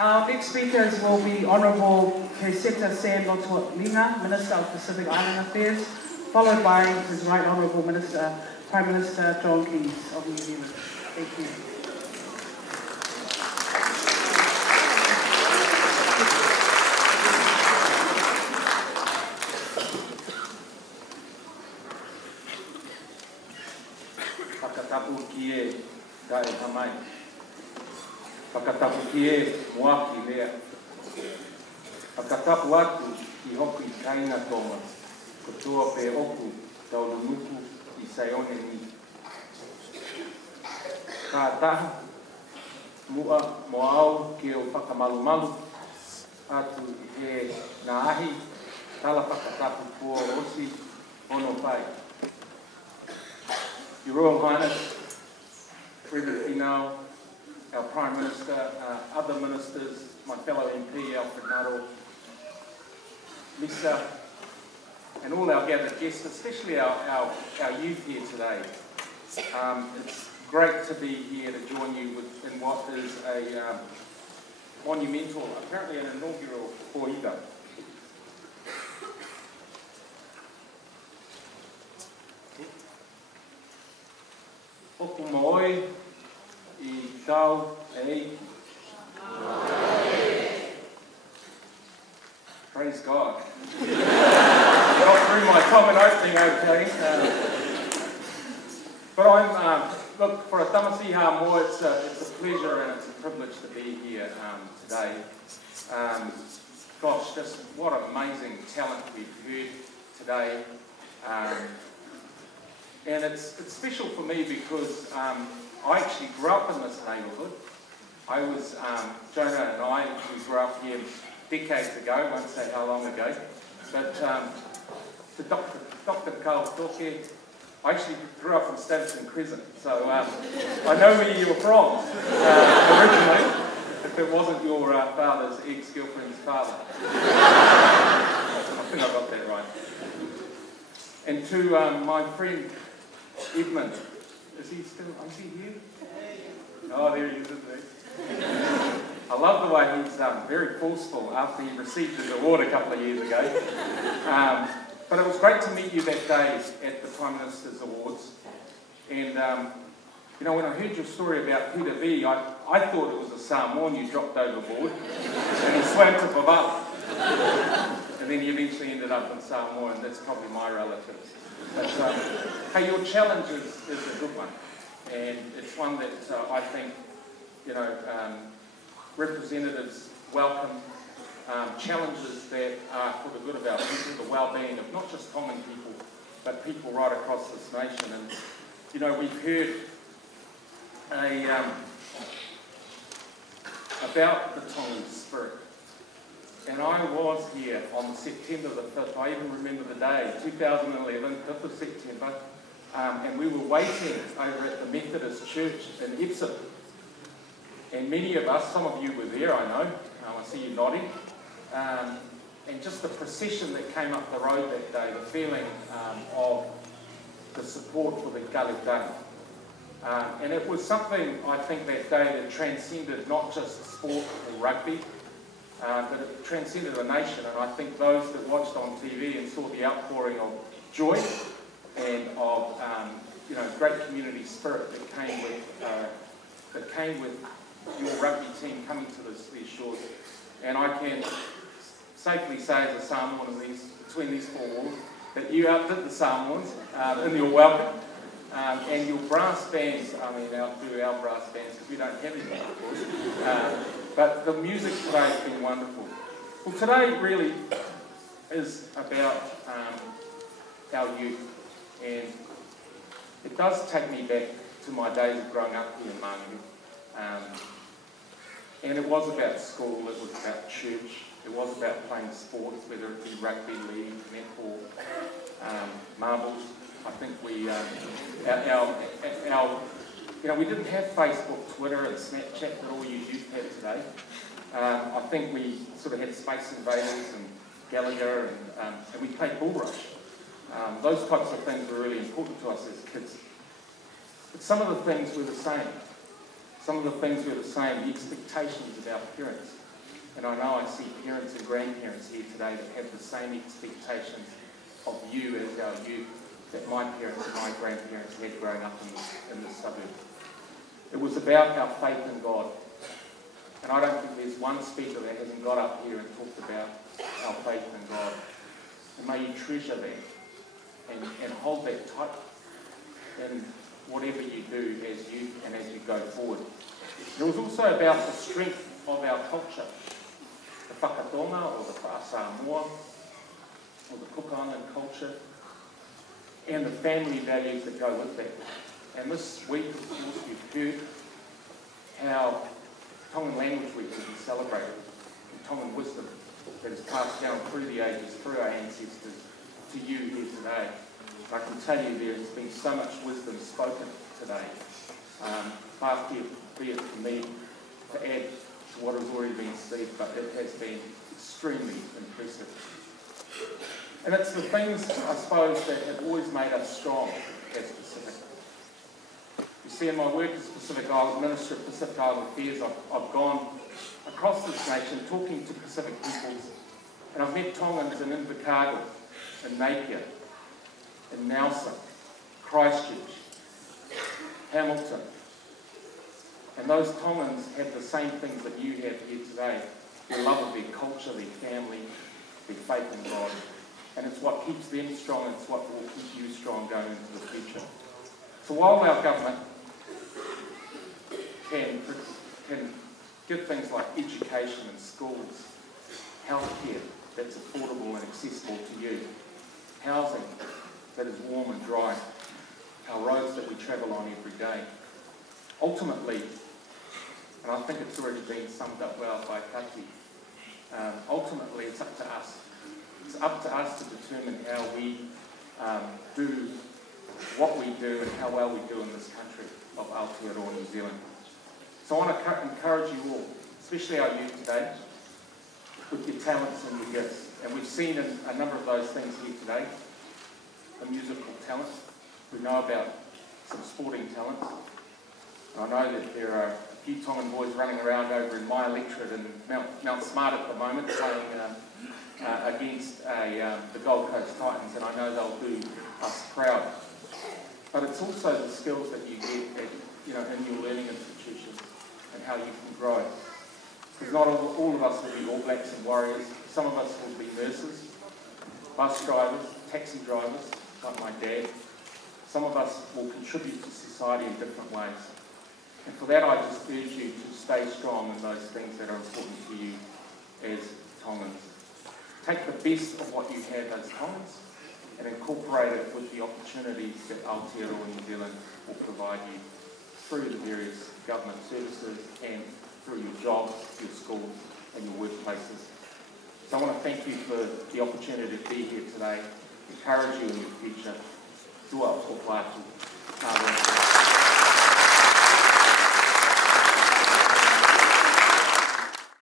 Our next speakers will be Honourable Peseta Lotu, Minister of Pacific Island Affairs, followed by His Right Honourable Minister, Prime Minister John Keys of New Zealand. Thank you. Whakatapu ki e kai hamai. Whakatapu ki e moaki lea. Whakatapu atu ki hoku I kainga tonga. Kotua pe oku tau nuku I saione ni. Ka taha mua moau ki o whakamalumalu atu e nā ahi tala whakatapu pua osi ono pai. Your Royal Highness, President Finau, our Prime Minister, other ministers, my fellow MP, Alfred Naro, Lisa, and all our gathered guests, especially our youth here today. It's great to be here to join you in what is a monumental, apparently an inaugural koiga. Oku moe I tau e. Praise God. Got through my common opening okay. But I'm, look, for a tamasiha more, it's a pleasure and it's a privilege to be here today. Gosh, just what amazing talent we've heard today. And it's special for me because I actually grew up in this neighbourhood. I was, Jonah and I, we grew up here decades ago, I won't say how long ago, but to Dr. Carl Toke, I actually grew up in Staverton Crescent, so I know where you were from originally, if it wasn't your father's ex-girlfriend's father. I think I got that right. And to my friend Edmund, is he he here? Oh, there he is, isn't he? I love the way he's very forceful after he received his award a couple of years ago. But it was great to meet you that day at the Prime Minister's Awards. And, you know, when I heard your story about Peter V, I thought it was a Samoan you dropped overboard and he swam to Bavau. And then he eventually ended up in Samoa, and that's probably my relatives. But hey, your challenge is a good one, and it's one that I think, you know, representatives welcome, challenges that are for the good of our people, the well-being of not just Tongan people, but people right across this nation. And, you know, we've heard about the Tongan spirit. And I was here on September the 5th, I even remember the day, 2011, 5th of September, and we were waiting over at the Methodist Church in Epsom. And many of us, some of you were there, I know, I see you nodding, and just the procession that came up the road that day, the feeling of the support for the Galetani. And it was something, I think, that day that transcended not just sport or rugby, but it transcended a nation, and I think those that watched on TV and saw the outpouring of joy and of you know, great community spirit that came with your rugby team coming to these shores. And I can safely say, as a Samoan between these four walls, that you outdid the Samoans in your welcome. And your brass bands, I mean, outdo our brass bands, because we don't have any, of course. But the music today has been wonderful. Well, today really is about our youth. And it does take me back to my days of growing up here in Māngu. And it was about school, it was about church, it was about playing sports, whether it be rugby, league, netball, marbles. I think we, you know, we didn't have Facebook, Twitter and Snapchat that all you youth have today. I think we sort of had Space Invaders and Gallagher and we played bull rush. Those types of things were really important to us as kids. But some of the things were the same. Some of the things were the same. The expectations of our parents And I know I see parents and grandparents here today that have the same expectations of you as our youth that my parents and my grandparents had growing up in this suburb. It was about our faith in God. And I don't think there's one speaker that hasn't got up here and talked about our faith in God. And may you treasure that and hold that tight in whatever you do as youth and as you go forward. It was also about the strength of our culture, the whakatonga or the Samoa or the Cook Island culture, and the family values that go with that. And this week, of course, you've heard how Tongan Language Week will be celebrated, and Tongan wisdom that is passed down through the ages, through our ancestors, to you here today. I can tell you there has been so much wisdom spoken today. Far be it for me to add to what has already been said, but it has been extremely impressive. And it's the things, I suppose, that have always made us strong as Pacific. You see, in my work as Pacific Island Minister of Pacific Island Affairs, I've gone across this nation talking to Pacific peoples, and I've met Tongans in Invercargill, in Napier, in Nelson, Christchurch, Hamilton. And those Tongans have the same things that you have here today. Their love of their culture, their family, their faith in God. And it's what keeps them strong, and it's what will keep you strong going into the future. So while our government can give things like education and schools, healthcare that's affordable and accessible to you, housing that is warm and dry, our roads that we travel on every day, ultimately, and I think it's already been summed up well by Kati, ultimately it's up to us. It's up to us to determine how we do what we do and how well we do in this country of Aotearoa, New Zealand. So I want to encourage you all, especially our youth today, with your talents and your gifts. And we've seen a number of those things here today. The musical talents. We know about some sporting talents. I know that there are a few Tongan boys running around over in my electorate in Mount Smart at the moment playing against the Gold Coast Titans, and I know they'll do us proud. But it's also the skills that you get in your learning institutions and how you can grow. Because not all of us will be All Blacks and Warriors. Some of us will be nurses, bus drivers, taxi drivers, like my dad. Some of us will contribute to society in different ways. And for that, I just urge you to stay strong in those things that are important to you as Tongans. Take the best of what you have as Tongans and incorporate it with the opportunities that Aotearoa New Zealand will provide you through the various government services and through your jobs, your schools and your workplaces. So I want to thank you for the opportunity to be here today, encourage you in your future. Tua o Lotu.